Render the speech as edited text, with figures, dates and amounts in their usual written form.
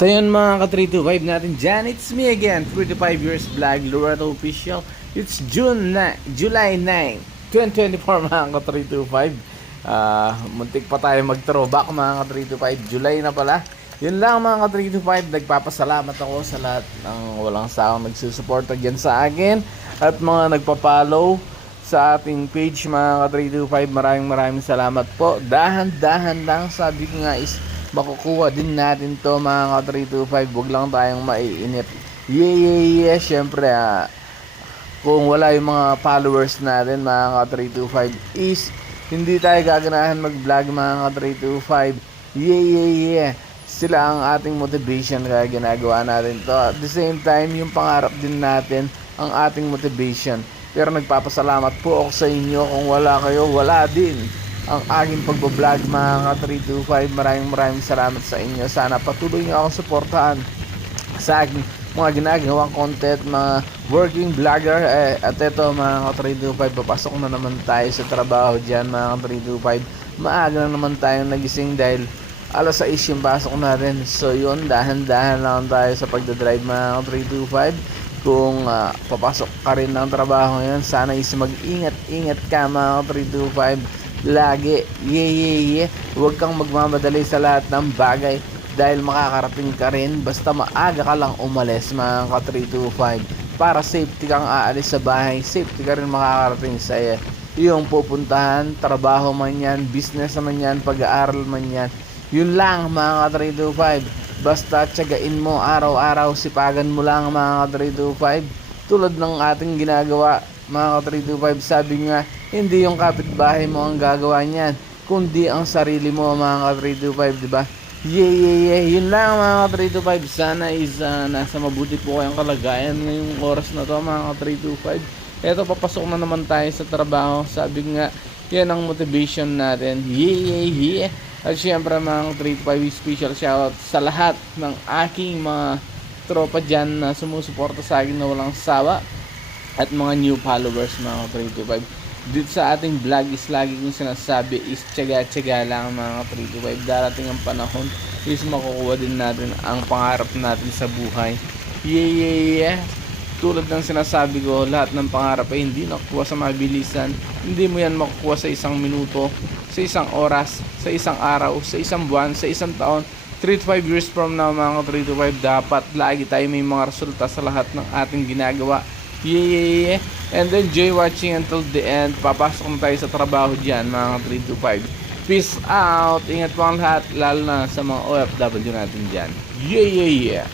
So yun mga ka-325 natin dyan, it's me again, 35 years vlog, Loreto Official. It's July 9, 2024 mga ka-325. Muntik pa tayo mag-throwback mga ka-325, July na pala. Yun lang mga ka-325, nagpapasalamat ako sa lahat ng walang sawang nagsusuporta dyan sa akin at mga nagpa-follow sa ating page mga ka-325. Maraming salamat po. Dahan-dahan lang, sabi ko nga is makukuha din natin to mga ka-325. Huwag lang tayong maiinip. Yeah. Syempre kung wala yung mga followers natin mga ka-325 is hindi tayo gaganahan mag-vlog mga ka-325. Yeah. Sila ang ating motivation kaya ginagawa natin to. At the same time, yung pangarap din natin ang ating motivation. Pero nagpapasalamat po ako sa inyo. Kung wala kayo, wala din ang aking pagbablog mga ka-325. Maraming salamat sa inyo. Sana patuloy nyo akong suportahan sa aking mga ginagawang content, mga working vlogger. At ito mga ka-325, papasok na naman tayo sa trabaho dyan mga ka-325. Maaga na naman tayong nagising dahil alas 6 yung pasok natin. So yun, dahan-dahan lang tayo sa pagdadrive mga ka-325. Kung papasok ka rin ng trabaho ngayon, sana is mag-ingat ka mga ka-325 lagi. Yeah. Huwag kang magmamadali sa lahat ng bagay dahil makakarating ka rin basta maaga ka lang umalis mga ka-325 para safety kang aalis sa bahay, safety ka rin makakarating sa iyong pupuntahan, trabaho man yan, business man yan, pag-aaral man yan. Yun lang mga ka-325, basta tiyagain mo araw-araw, sipagan mo lang mga ka-325 tulad ng ating ginagawa mga ka-325. Sabi nga, hindi yung kapitbahay mo ang gagawa niyan, kundi ang sarili mo mga ka-325, diba? Yeah. Yun lang mga ka-325. Sana is nasa mabuti po kayong kalagayan ngayong oras na to mga ka-325. Eto, papasok na naman tayo sa trabaho. Sabi nga, yan ang motivation natin. Yeah. At syempre mga ka-325, special shoutout sa lahat ng aking mga tropa dyan na sumusuporta sa akin na walang sawa at mga new followers mga ka-325. Dito sa ating vlog is lagi kong sinasabi is tiyaga lang mga ka-325. Darating ang panahon is makukuha din natin ang pangarap natin sa buhay. Yeah. Tulad ng sinasabi ko, lahat ng pangarap ay hindi nakukuha sa mabilisan. Hindi mo yan makukuha sa isang minuto, sa isang oras, sa isang araw, sa isang buwan, sa isang taon. 3 to 5 years from now mga ka-325, dapat lagi tayo may mga resulta sa lahat ng ating ginagawa. Yeah. And enjoy watching until the end. Papasok na tayo sa trabaho dyan mga ka-325. Peace out. Ingat po ang lahat, lalo na sa mga OFW natin dyan. Yeah.